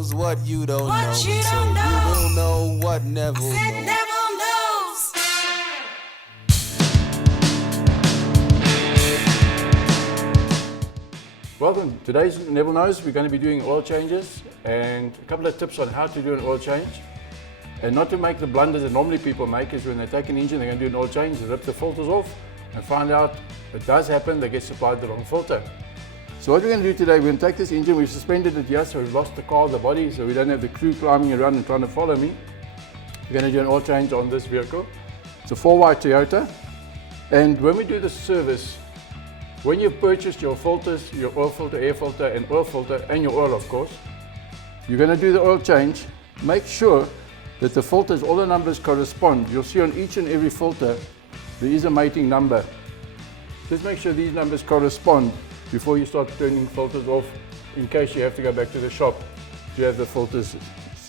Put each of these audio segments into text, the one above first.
knows what you don't What know. you So don't know. you will know what Neville Said knows. Neville knows. Welcome. Today's Neville Knows. We're going to be doing oil changes and a couple of tips on how to do an oil change. And not to make the blunders that normally people make is when they take an engine, they're going to do an oil change, they rip the filters off and find out it does happen, they get supplied the wrong filter. So what we're going to do today, we're going to take this engine, we've suspended it here, so we've lost the car, the body, so we don't have the crew climbing around and trying to follow me. We're going to do an oil change on this vehicle. It's a 4-wide Toyota. And when we do the service, when you've purchased your filters, your oil filter, air filter, and oil filter, and your oil of course, you're going to do the oil change. Make sure that the filters, all the numbers correspond. You'll see on each and every filter, there is a mating number. Just make sure these numbers correspond before you start turning filters off, in case you have to go back to the shop to have the filters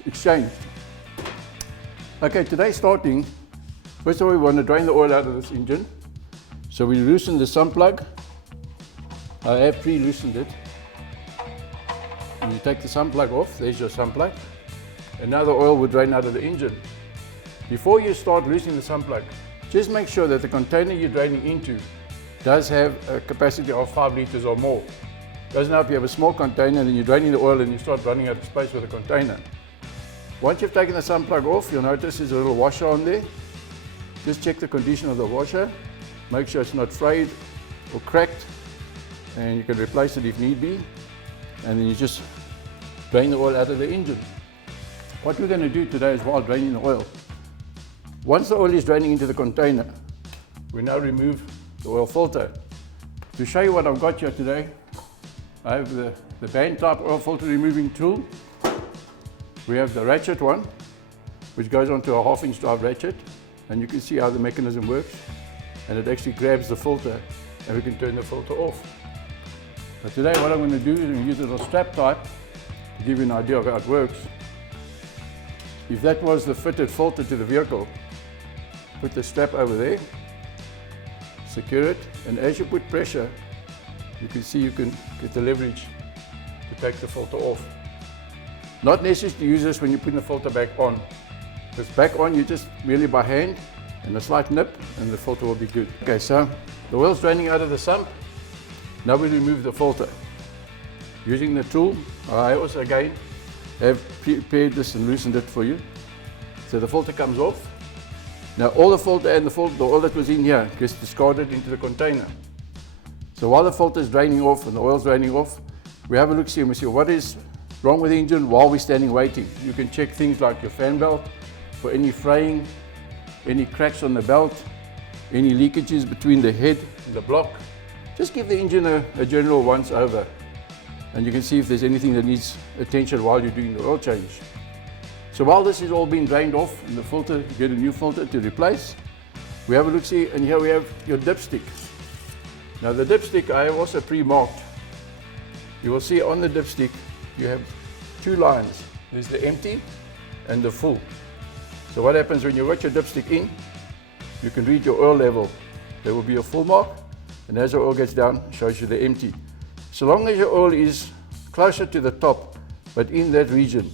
exchanged. Okay, today starting, first of all we want to drain the oil out of this engine. So we loosen the sump plug. I have pre-loosened it. And you take the sump plug off, there's your sump plug. And now the oil will drain out of the engine. Before you start loosening the sump plug, just make sure that the container you're draining into does have a capacity of 5 liters or more. Doesn't help you have a small container and you're draining the oil and you start running out of space with the container. Once you've taken the sump plug off, you'll notice there's a little washer on there. Just check the condition of the washer. Make sure it's not frayed or cracked, and you can replace it if need be. And then you just drain the oil out of the engine. What we're going to do today is while draining the oil, once the oil is draining into the container, we now remove the oil filter. To show you what I've got here today, I have the band type oil filter removing tool. We have the ratchet one, which goes onto a 1/2-inch drive ratchet, and you can see how the mechanism works. And it actually grabs the filter and we can turn the filter off. But today what I'm going to do is I'm going to use a little strap type to give you an idea of how it works. If that was the fitted filter to the vehicle, put the strap over there, secure it, and as you put pressure, you can see you can get the leverage to take the filter off. Not necessary to use this when you put the filter back on. If it's back on, you just merely by hand and a slight nip and the filter will be good. Okay, so the oil's draining out of the sump. Now we remove the filter. Using the tool, I also again have prepared this and loosened it for you. So the filter comes off. Now all the filter and the oil that was in here gets discarded into the container. So while the filter is draining off and the oil's draining off, we have a look see and we see what is wrong with the engine while we're standing waiting. You can check things like your fan belt for any fraying, any cracks on the belt, any leakages between the head and the block. Just give the engine a general once over and you can see if there's anything that needs attention while you're doing the oil change. So while this is all being drained off and the filter, you get a new filter to replace, we have a look see, and here we have your dipstick. Now the dipstick I have also pre-marked. You will see on the dipstick you have 2 lines. There's the empty and the full. So what happens when you got your dipstick in, you can read your oil level. There will be a full mark, and as the oil gets down, it shows you the empty. So long as your oil is closer to the top, but in that region,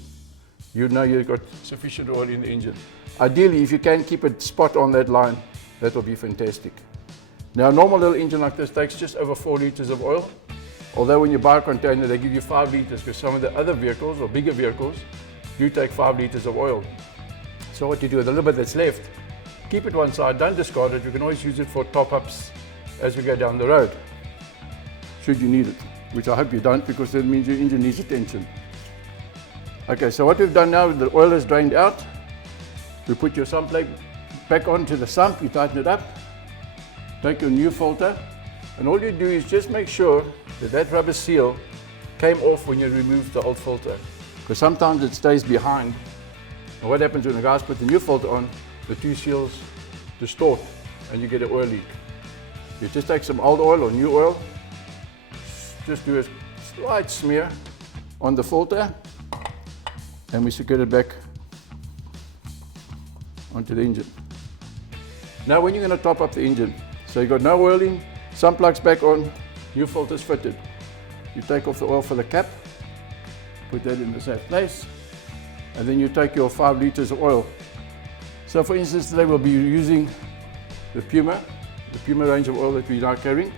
you know you've got sufficient oil in the engine. Ideally, if you can keep it spot on that line, that will be fantastic. Now a normal little engine like this takes just over 4 liters of oil. Although when you buy a container, they give you 5 liters, because some of the other vehicles or bigger vehicles do take 5 liters of oil. So what you do with the little bit that's left, keep it one side, don't discard it. You can always use it for top-ups as we go down the road, should you need it, which I hope you don't, because that means your engine needs attention. Okay, so what we've done now, the oil is drained out. We put your sump plug back onto the sump, you tighten it up, take your new filter, and all you do is just make sure that that rubber seal came off when you removed the old filter, because sometimes it stays behind. And what happens when the guys put the new filter on, the 2 seals distort and you get an oil leak. You just take some old oil or new oil, just do a slight smear on the filter and we secure it back onto the engine. Now when you're going to top up the engine, so you've got no oil in, sump plugs back on, new filters fitted. You take off the oil for the cap, Put that in the safe place. And then you take your 5 liters of oil. So for instance, today we'll be using the Puma range of oil that we're now carrying.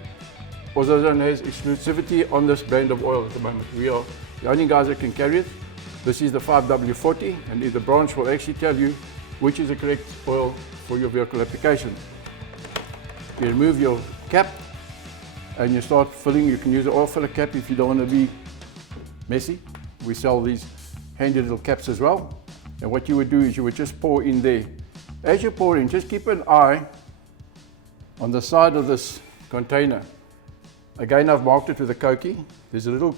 AutoZone has exclusivity on this brand of oil at the moment. We are the only guys that can carry it. This is the 5W40, and the branch will actually tell you which is the correct oil for your vehicle application. You remove your cap and you start filling. You can use an oil filler cap if you don't want to be messy. We sell these handy little caps as well. And what you would do is you would just pour in there. As you pour in, just keep an eye on the side of this container. Again, I've marked it with a Cokie. There's a little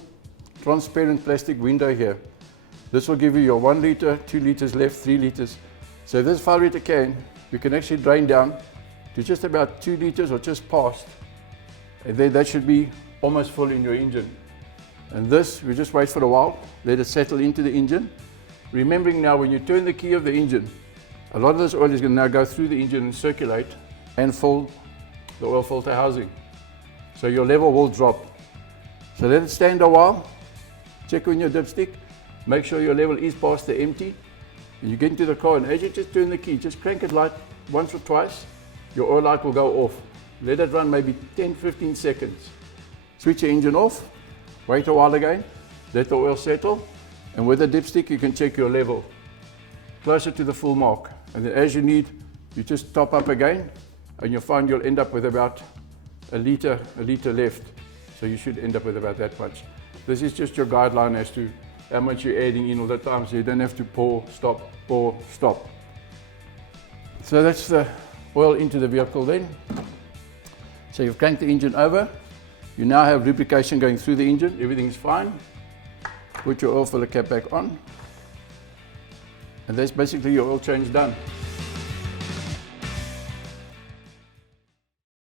transparent plastic window here. This will give you your 1 liter, 2 liters left, 3 liters. So this 5 liter can, you can actually drain down to just about 2 liters or just past. And then that should be almost full in your engine. And this, we just wait for a while, let it settle into the engine. Remembering now, when you turn the key of the engine, a lot of this oil is going to now go through the engine and circulate and fill the oil filter housing. So your level will drop. So let it stand a while, check on your dipstick, make sure your level is past the empty. And you get into the car, and as you just turn the key, just crank it light once or twice, your oil light will go off. Let it run maybe 10-15 seconds. Switch your engine off, wait a while again, let the oil settle, and with the dipstick you can check your level closer to the full mark. And then as you need, you just top up again, and you'll find you'll end up with about a liter left. So you should end up with about that much. This is just your guideline as to how much you're adding in all the time, so you don't have to pour, stop, pour, stop. So that's the oil into the vehicle then. So you've cranked the engine over. You now have lubrication going through the engine. Everything's fine. Put your oil filler cap back on. And that's basically your oil change done.